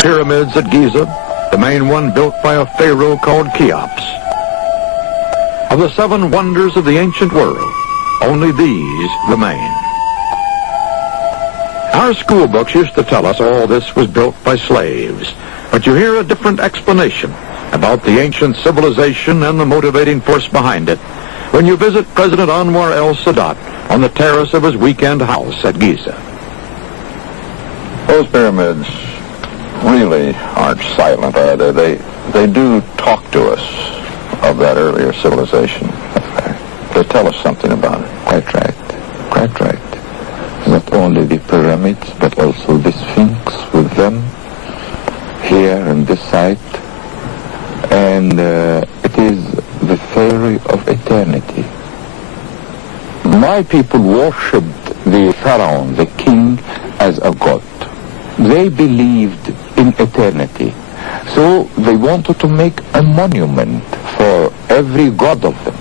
pyramids at Giza, the main one built by a pharaoh called Cheops. Of the 7 wonders of the ancient world, only these remain. Our school books used to tell us all this was built by slaves, but you hear a different explanation about the ancient civilization and the motivating force behind it when you visit President Anwar el-Sadat on the terrace of his weekend house at Giza. Those pyramids really aren't silent, are they? They do talk to us of that earlier civilization. They tell us something about it. Quite right. Quite right. Not only the pyramids, but also the Sphinx with them here in this site. And it is the theory of eternity. My people worshipped the pharaoh, the king, as a god. They believed in eternity. So they wanted to make a monument for every god of them.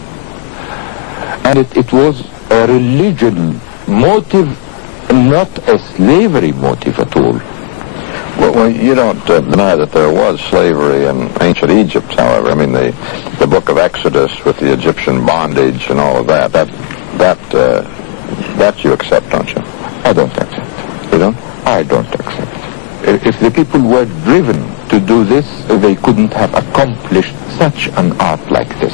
And it was a religion motive, not a slavery motive at all. Well, you don't deny that there was slavery in ancient Egypt, however. I mean, the book of Exodus with the Egyptian bondage and all of that you accept, don't you? I don't accept. You don't? I don't accept. If the people were driven to do this, they couldn't have accomplished such an art like this.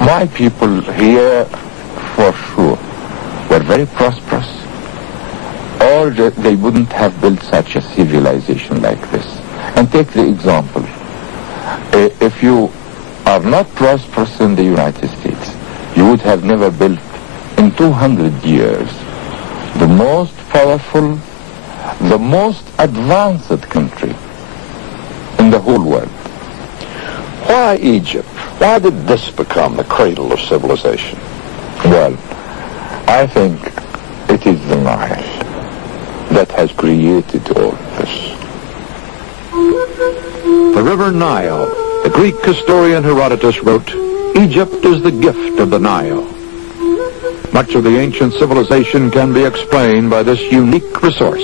My people here, for sure, were very prosperous, or they wouldn't have built such a civilization like this. And take the example. If you are not prosperous in the United States, you would have never built in 200 years the most powerful, the most advanced country in the whole world. Why Egypt? Why did this become the cradle of civilization? Well, I think it is the Nile that has created all this. The river Nile. The Greek historian Herodotus wrote, Egypt is the gift of the Nile. Much of the ancient civilization can be explained by this unique resource.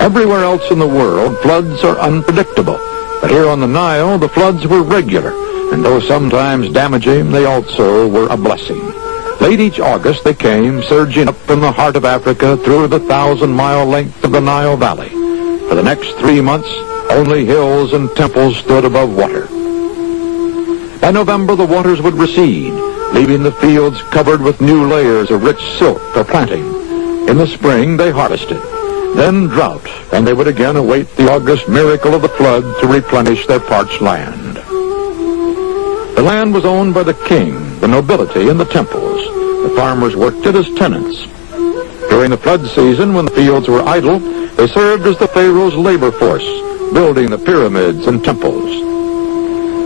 Everywhere else in the world, floods are unpredictable. But here on the Nile, the floods were regular, and though sometimes damaging, they also were a blessing. Late each August, they came surging up from the heart of Africa through the 1,000-mile length of the Nile Valley. For the next 3 months, only hills and temples stood above water. By November, the waters would recede, leaving the fields covered with new layers of rich silk for planting. In the spring, they harvested. Then drought, and they would again await the August miracle of the flood to replenish their parched land. The land was owned by the king, the nobility, and the temples. The farmers worked it as tenants. During the flood season, when the fields were idle, they served as the pharaoh's labor force, building the pyramids and temples.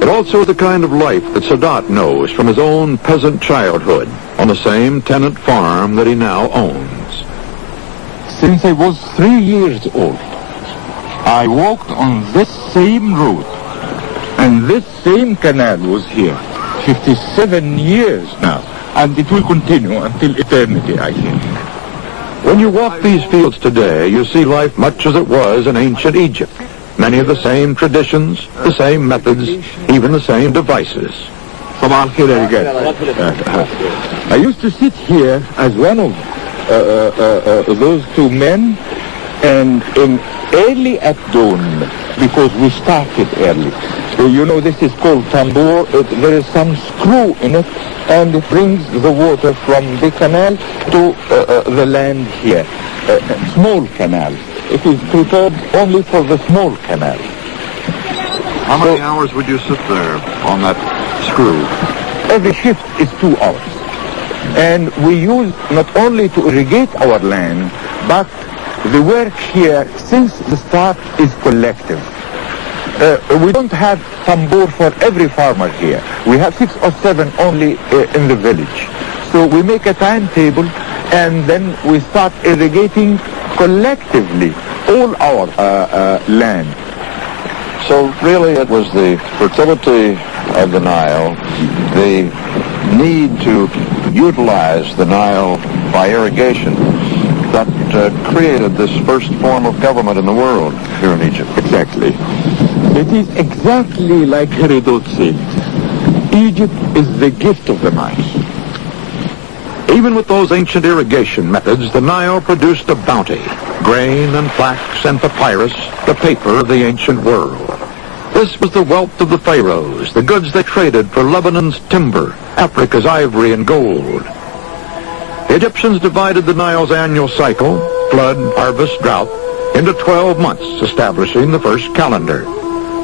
It also is the kind of life that Sadat knows from his own peasant childhood on the same tenant farm that he now owns. Since I was 3 years old, I walked on this same road, and this same canal was here 57 years now, and it will continue until eternity, I think. When you walk these fields today, you see life much as it was in ancient Egypt. Many of the same traditions, the same methods, even the same devices. I used to sit here as one of those 2 men, and early at dawn, because we started early. You know, this is called tambour. There is some screw in it, and it brings the water from the canal to the land here. Small canal. It is prepared only for the small canal. How many hours would you sit there on that screw? Every shift is 2 hours. And we use not only to irrigate our land, but the work here, since the start, is collective. We don't have tambour for every farmer here. We have 6 or 7 only in the village. So we make a timetable, and then we start irrigating collectively all our land. So really it was the fertility of the Nile, the need to utilize the Nile by irrigation that created this first form of government in the world here in Egypt. Exactly. It is exactly like Herodot said. Egypt is the gift of the Nile. Even with those ancient irrigation methods, the Nile produced a bounty. Grain and flax and papyrus, the paper of the ancient world. This was the wealth of the pharaohs, the goods they traded for Lebanon's timber, Africa's ivory and gold. The Egyptians divided the Nile's annual cycle, flood, harvest, drought, into 12 months, establishing the first calendar.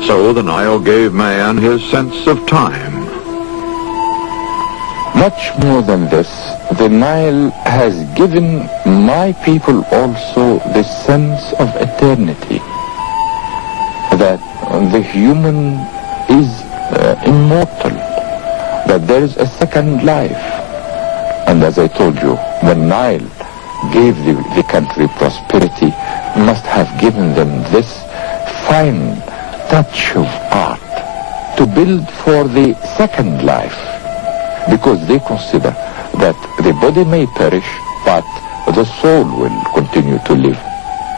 So the Nile gave man his sense of time. Much more than this, the Nile has given my people also the sense of eternity, that the human is immortal, that there is a second life. And as I told you, when Nile gave the country prosperity, must have given them this fine touch of art to build for the second life, because they consider that the body may perish, but the soul will continue to live.